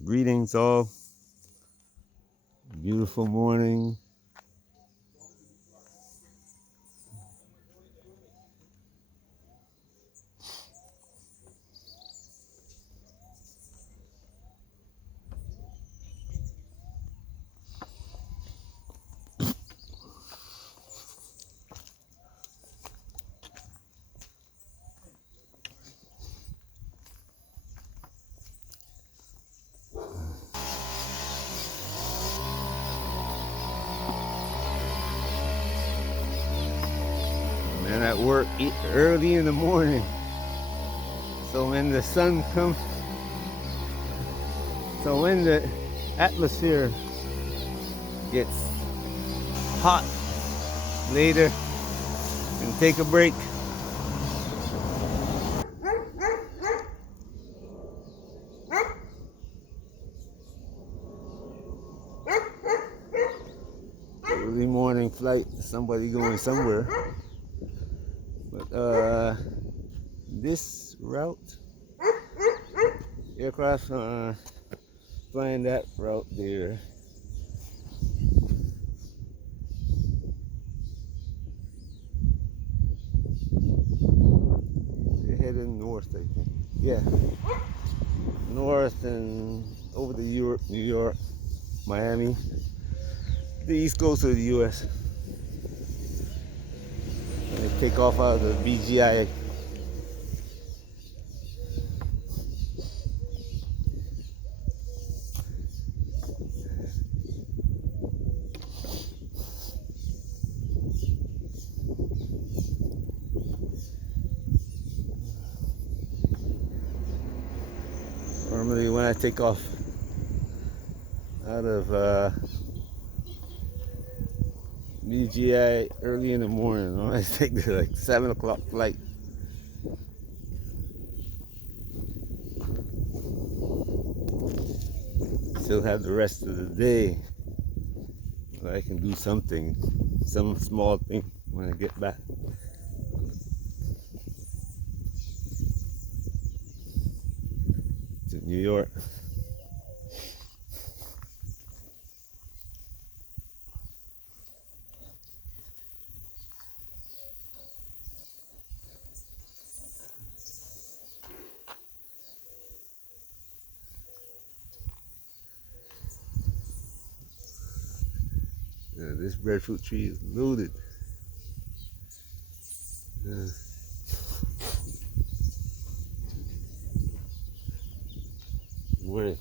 Greetings, all. Beautiful morning. Man, at work early in the morning. So when the sun comes, so when the atmosphere gets hot later, and take a break. Early morning flight, somebody going somewhere. But this route, aircraft flying that route there. They're heading north, I think. Yeah, north and over to Europe, New York, Miami, the east coast of the U.S. And they take off out of the BGI. Normally, when I take off out of BGI early in the morning, I take the like 7 o'clock flight. Still have the rest of the day. I can do something, some small thing when I get back to New York. This breadfruit tree is loaded. Uh, where?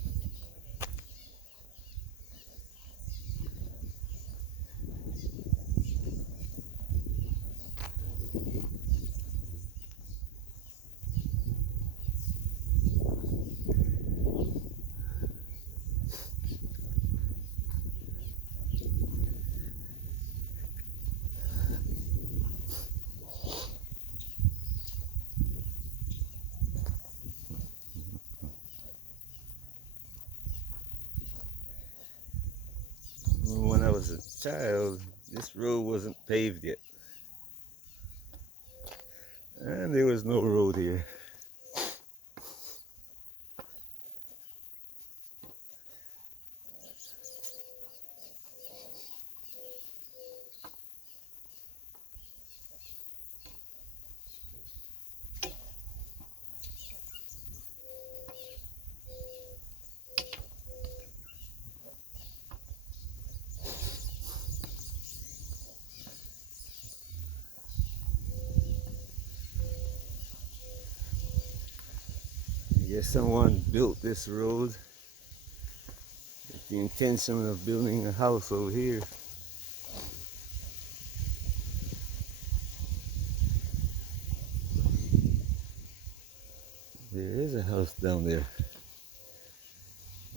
When I was a child, this road wasn't paved yet, and there was no road here. I guess someone built this road with the intention of building a house over here. There is a house down there,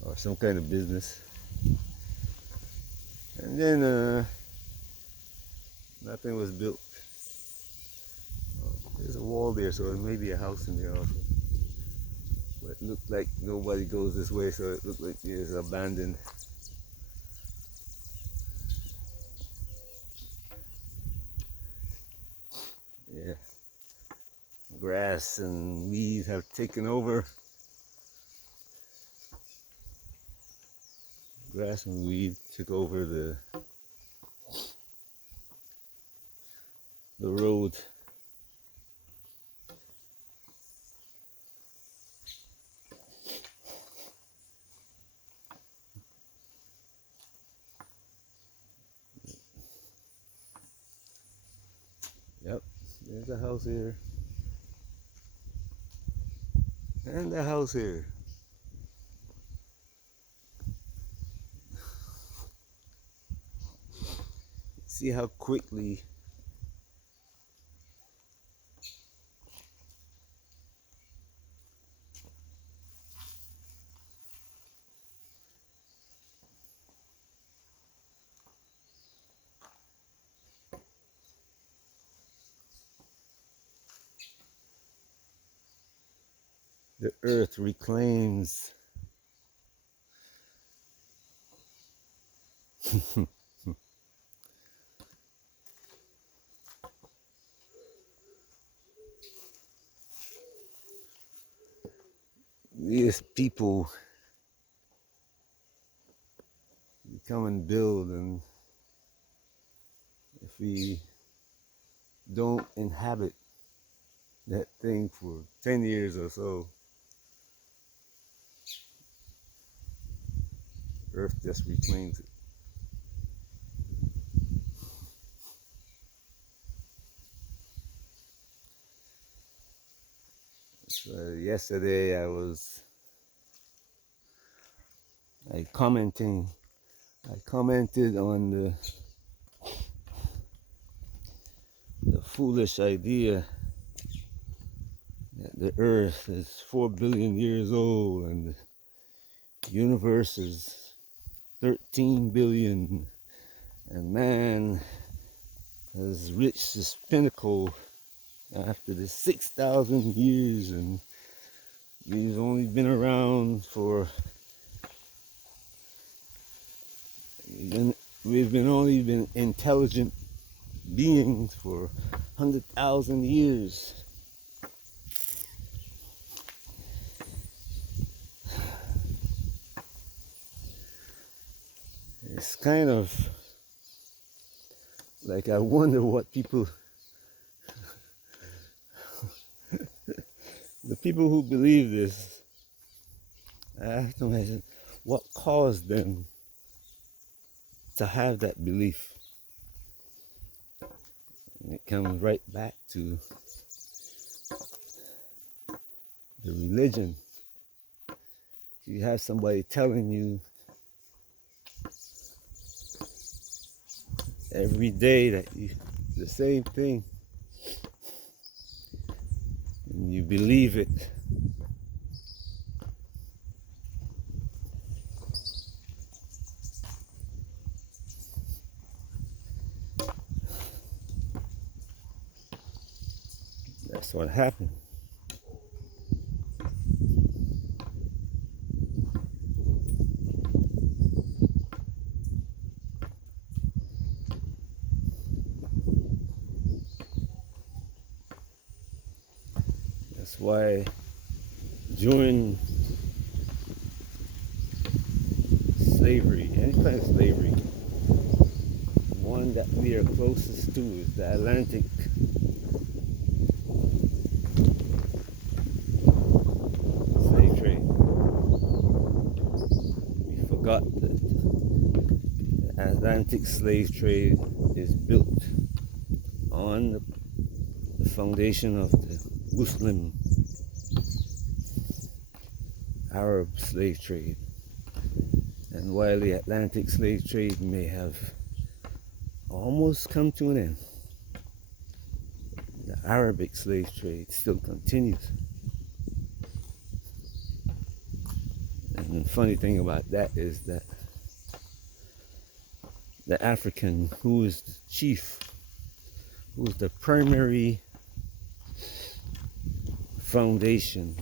or some kind of business. And then nothing was built. There's a wall there, so it may be a house in there also. But it looked like nobody goes this way, so it looked like it's abandoned. Yeah, grass and weeds have taken over. Grass and weed took over the road. Yep, there's a house here. And a house here. See how quickly the earth reclaims. These people come and build, and if we don't inhabit that thing for 10 years or so, earth just reclaims it. So yesterday I commented on the foolish idea that the earth is 4 billion years old and the universe is 13 billion, and man has reached this pinnacle after the 6,000 years, and we've only been around for only been intelligent beings for 100,000 years. It's kind of like, I wonder what the people who believe this, I have to imagine what caused them to have that belief. And it comes right back to the religion. You have somebody telling you every day that the same thing, and you believe it. That's what happened. That's why during slavery, any kind of slavery, one that we are closest to is the Atlantic slave trade. We forgot that the Atlantic slave trade is built on the foundation of the Muslim Arab slave trade. And while the Atlantic slave trade may have almost come to an end, the Arabic slave trade still continues. And the funny thing about that is that the African who is the chief, who is the primary foundation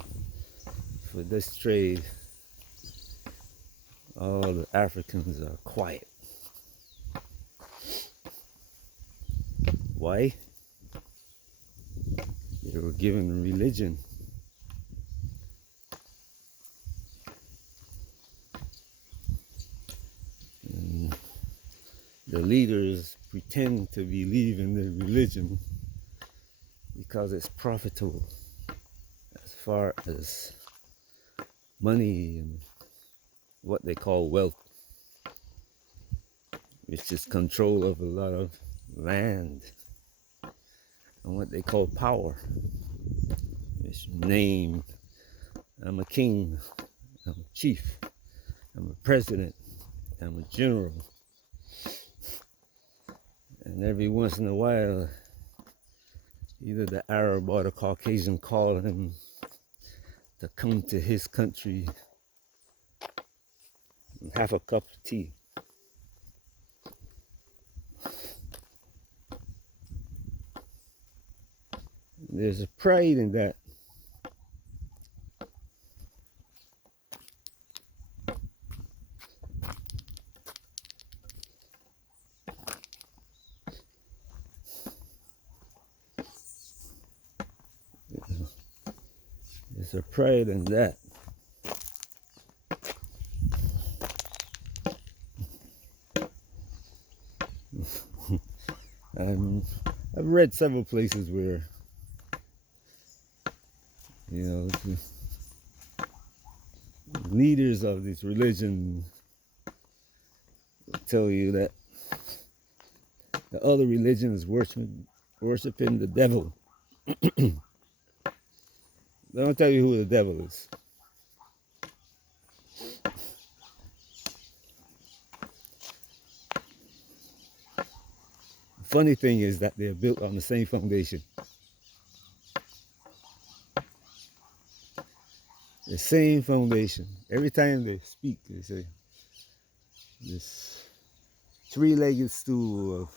for this trade, all the Africans are quiet. Why? They were given religion. the leaders pretend to believe in their religion because it's profitable as far as money and what they call wealth, which is control of a lot of land, and what they call power, which name, I'm a king, I'm a chief, I'm a president, I'm a general. And every once in a while, either the Arab or the Caucasian call him to come to his country and have a cup of tea. There's a pride in that. There's a pride in that. I've read several places where, you know, the leaders of this religion tell you that the other religion is worshiping the devil. They don't tell you who the devil is. The funny thing is that they're built on the same foundation. The same foundation. Every time they speak, they say this three-legged stool of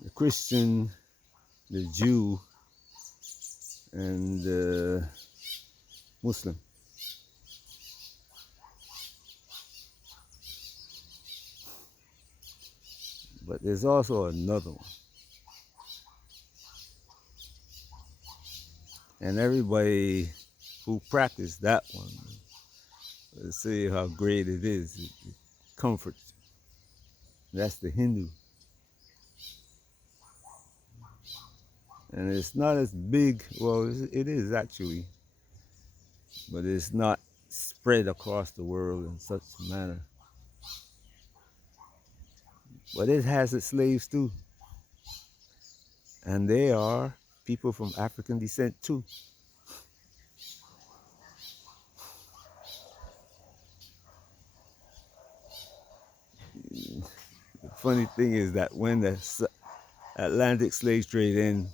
the Christian, the Jew, and the Muslim. But there's also another one. And everybody who practiced that one will say how great it is. It comforts. That's the Hindu. And it's not as big, well, it is actually, but it's not spread across the world in such a manner. But it has its slaves too. And they are people from African descent too. The funny thing is that when the Atlantic slave trade ended,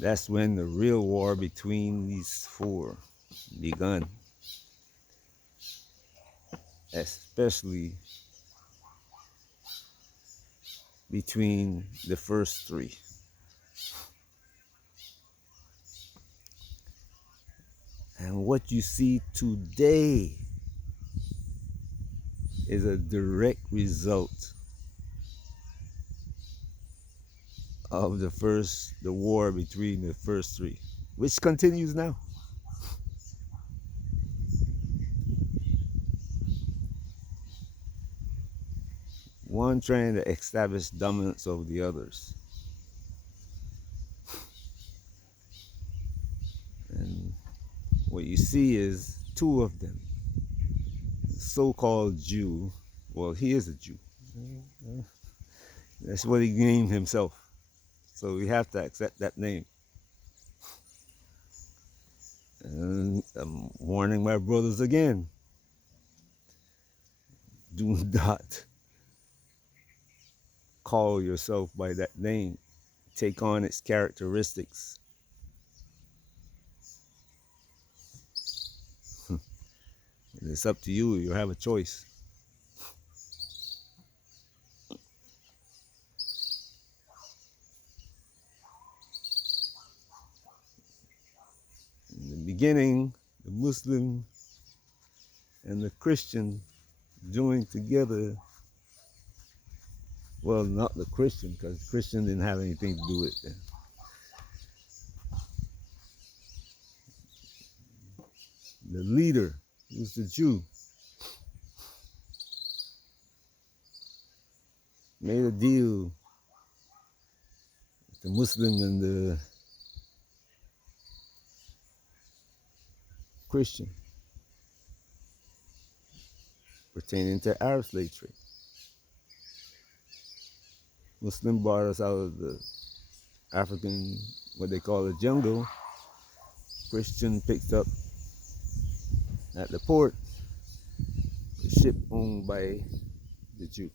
that's when the real war between these four begun, especially between the first three. And what you see today is a direct result of the war between the first three, which continues now. One trying to establish dominance over the others. And what you see is two of them. So-called Jew, well, he is a Jew. That's what he named himself. So we have to accept that name. And I'm warning my brothers again. Do not call yourself by that name. Take on its characteristics. It's up to you. You have a choice. In the beginning, the Muslim and the Christian joined together. Well, not the Christian, because the Christian didn't have anything to do with it. The leader was the Jew. made a deal with the Muslim and the Christian pertaining to Arab slave trade. Muslim brought us out of the African, what they call the jungle. Christian picked up at the port the ship owned by the Jew.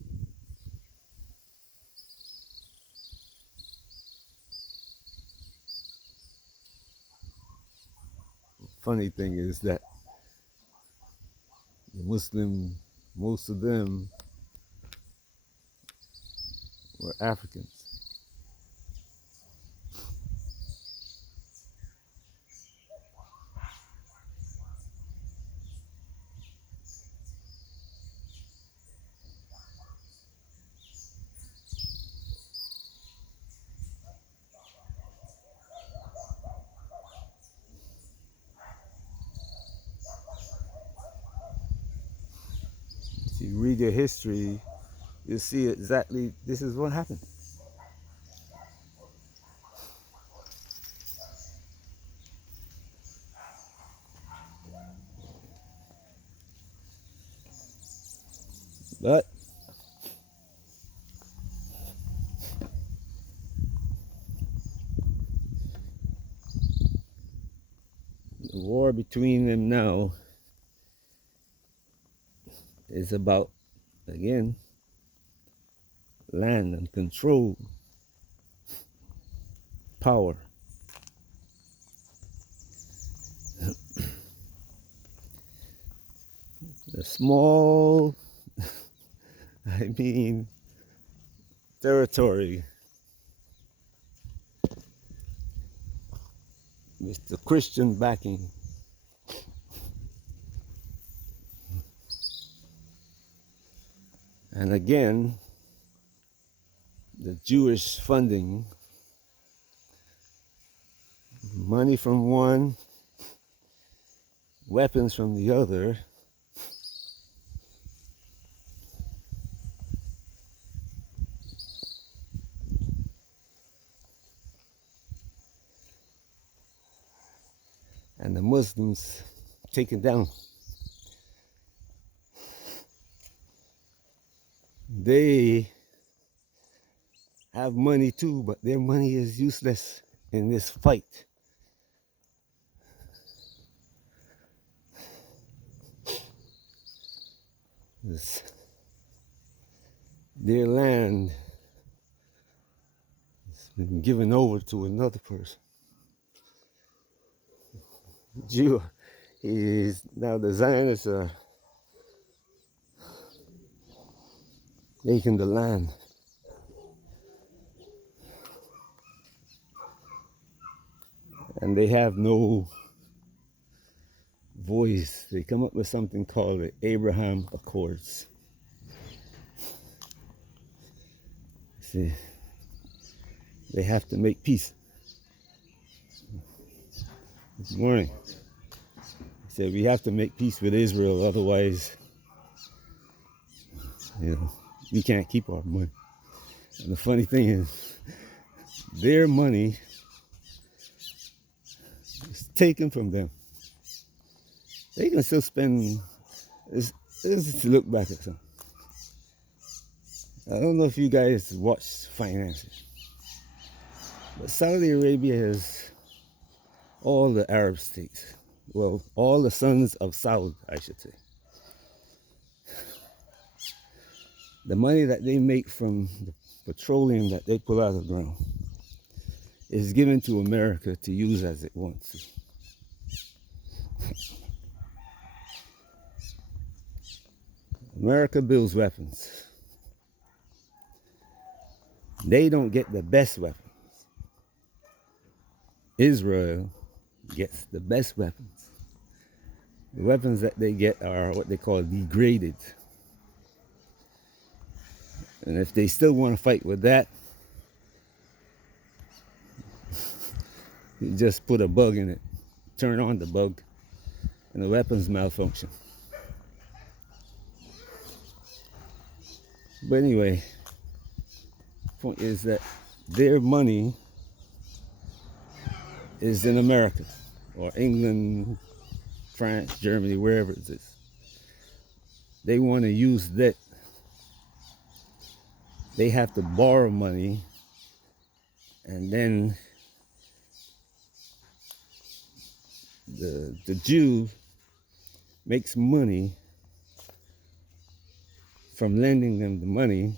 Funny thing is that the Muslim, most of them were Africans. If you read your history, you'll see exactly this is what happened. But the war between them now is about, again, land and control, power. The small, I mean, territory with the Christian backing. And again, the Jewish funding, money from one, weapons from the other. And the Muslims taken down. They have money too, but their money is useless in this fight. Their land has been given over to another person. Jew is now the Zionists are taking the land. And they have no voice. They come up with something called the Abraham Accords. See, they have to make peace. This morning, he said we have to make peace with Israel, otherwise, we can't keep our money. And the funny thing is, their money is taken from them. They can still spend. This is to look back at something. I don't know if you guys watch finances, but Saudi Arabia has all the Arab states. Well, all the sons of Saud, I should say. The money that they make from the petroleum that they pull out of the ground is given to America to use as it wants to. America builds weapons. They don't get the best weapons. Israel gets the best weapons. The weapons that they get are what they call degraded. And if they still want to fight with that, you just put a bug in it, turn on the bug, and the weapons malfunction. But anyway, Point is that their money is in America or England, France, Germany, wherever it is. They want to use that. They have to borrow money, and then the Jew makes money from lending them the money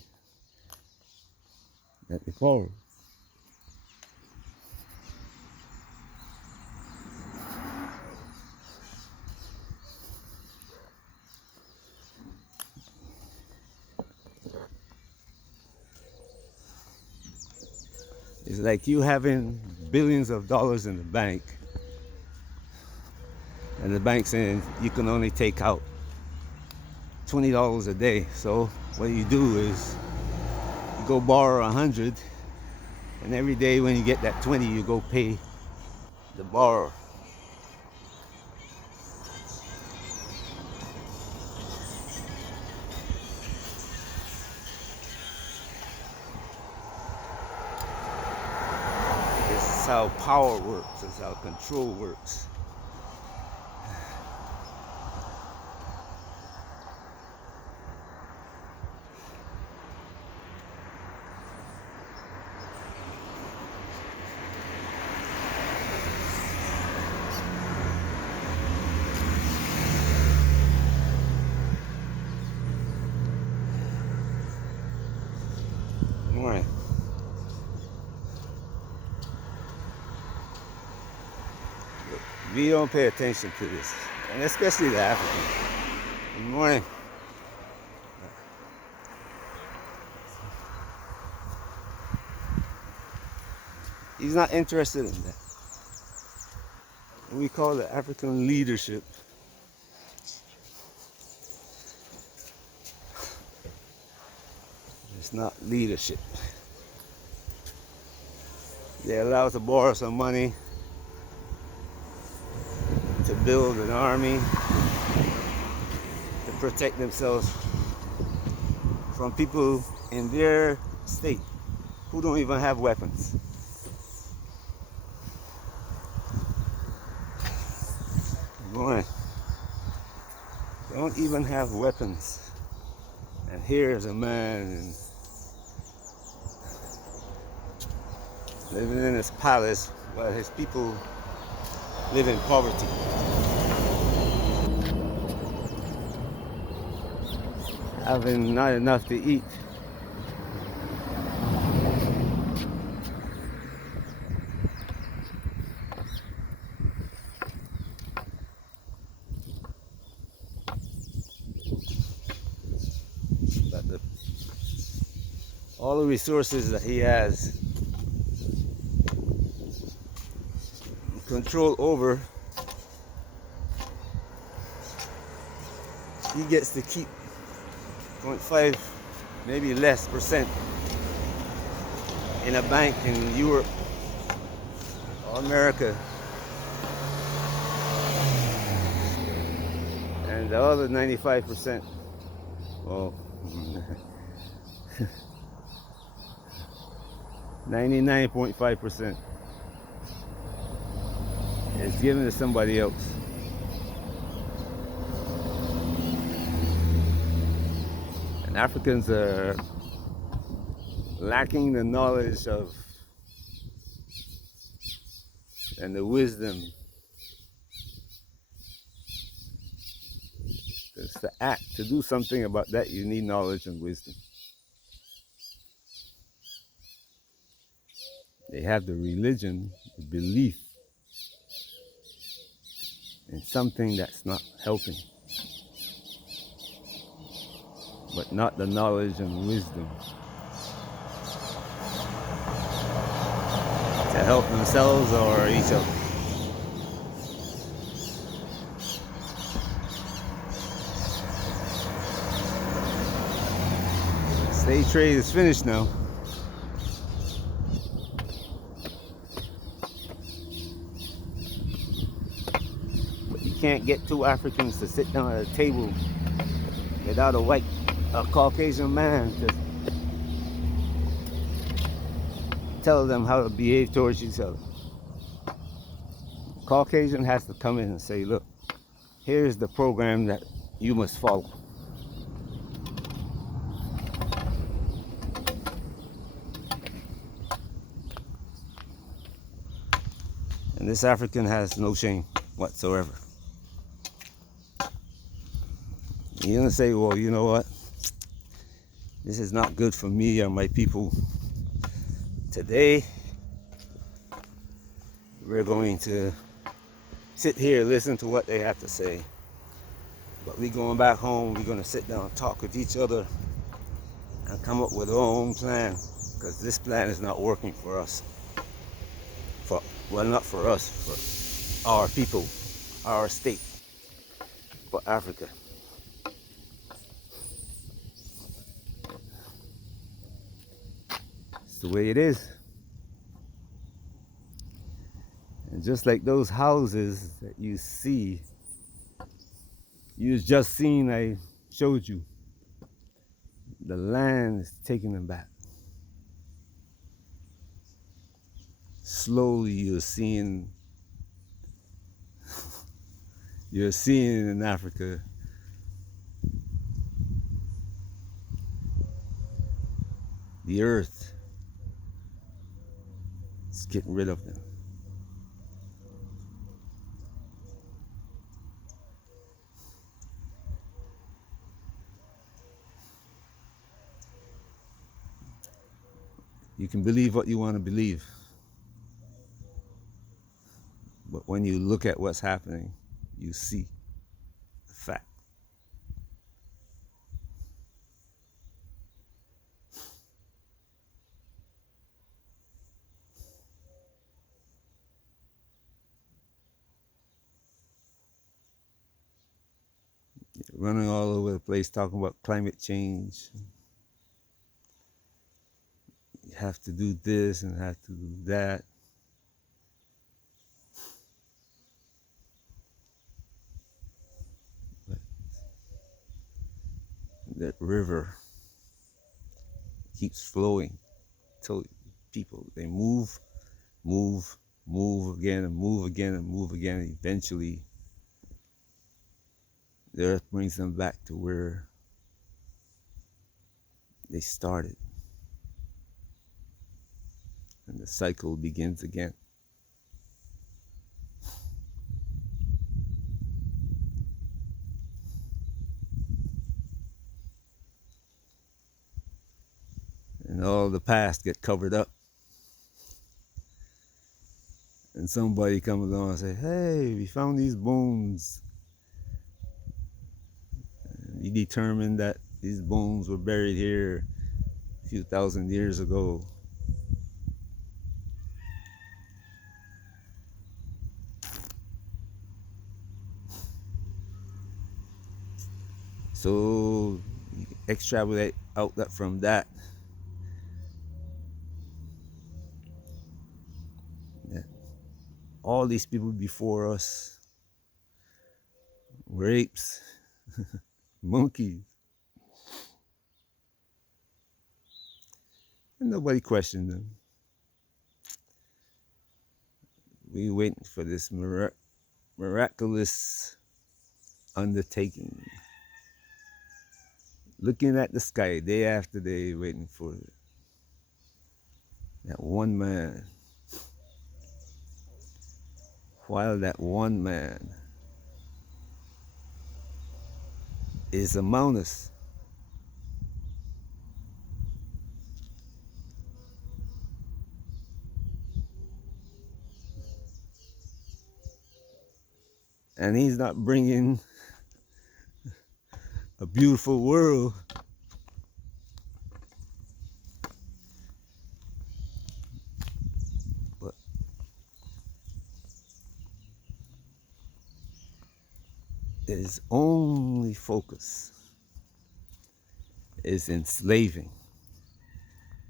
that they borrow. It's like you having billions of dollars in the bank, and the bank saying you can only take out $20 a day. So what you do is you go borrow 100, and every day when you get that 20, you go pay the borrower. This is how power works. This is how control works. All right. We don't pay attention to this, and especially the Africans. Good morning. He's not interested in that. We call it African leadership. It's not leadership. They're allowed to borrow some money to build an army to protect themselves from people in their state who don't even have weapons. Boy, don't even have weapons. And here's a man living in his palace while his people live in poverty. Having not enough to eat. But all the resources that he has control over, he gets to keep 0.5, maybe less percent in a bank in Europe or America, and the other 95%, well, 99.5% is given to somebody else. And Africans are lacking the knowledge of and the wisdom. Because to act, to do something about that, you need knowledge and wisdom. They have the religion, the belief in something that's not helping, but not the knowledge and wisdom to help themselves or each other. Slave trade is finished now. But you can't get two Africans to sit down at a table without a Caucasian man tell them how to behave towards each other. Caucasian has to come in and say, look, here's the program that you must follow. And this African has no shame whatsoever. You're gonna say, well, you know what? This is not good for me or my people. Today, we're going to sit here, listen to what they have to say. But we're going back home, we're gonna sit down and talk with each other and come up with our own plan. Because this plan is not working for us. Well, not for us, for our people, our state, for Africa. It's the way it is. And just like those houses that you see, you just seen, I showed you, the land is taking them back. Slowly you're seeing in Africa the earth is getting rid of them. You can believe what you want to believe, but when you look at what's happening, you see the fact. Running all over the place talking about climate change. You have to do this and have to do that. But that river keeps flowing till people, they move again and move again and move again. And eventually, the earth brings them back to where they started. And the cycle begins again. And all the past get covered up. And somebody comes along and say, hey, we found these bones. And we determined that these bones were buried here a few thousand years ago. So you extrapolate out that from that, all these people before us were apes, monkeys, and nobody questioned them. We waiting for this miraculous undertaking, looking at the sky day after day, waiting for that one man. While that one man is among us, and he's not bringing a beautiful world, but his only focus is enslaving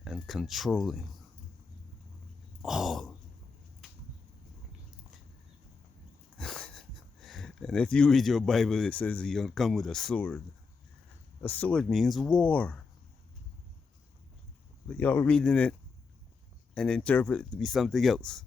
and controlling all. And if you read your Bible, it says you're gonna come with a sword. A sword means war. But y'all reading it and interpret it to be something else.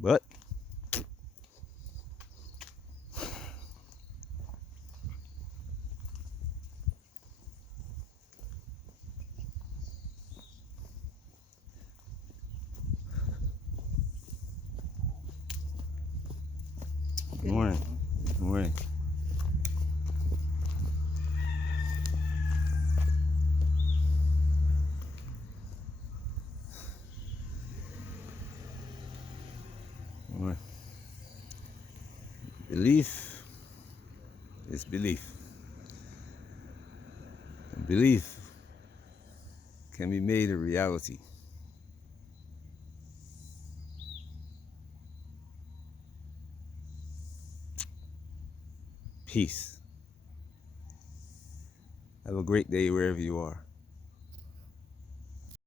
But good morning. Good morning. Good morning. Belief is belief. And belief can be made a reality. Peace. Have a great day wherever you are.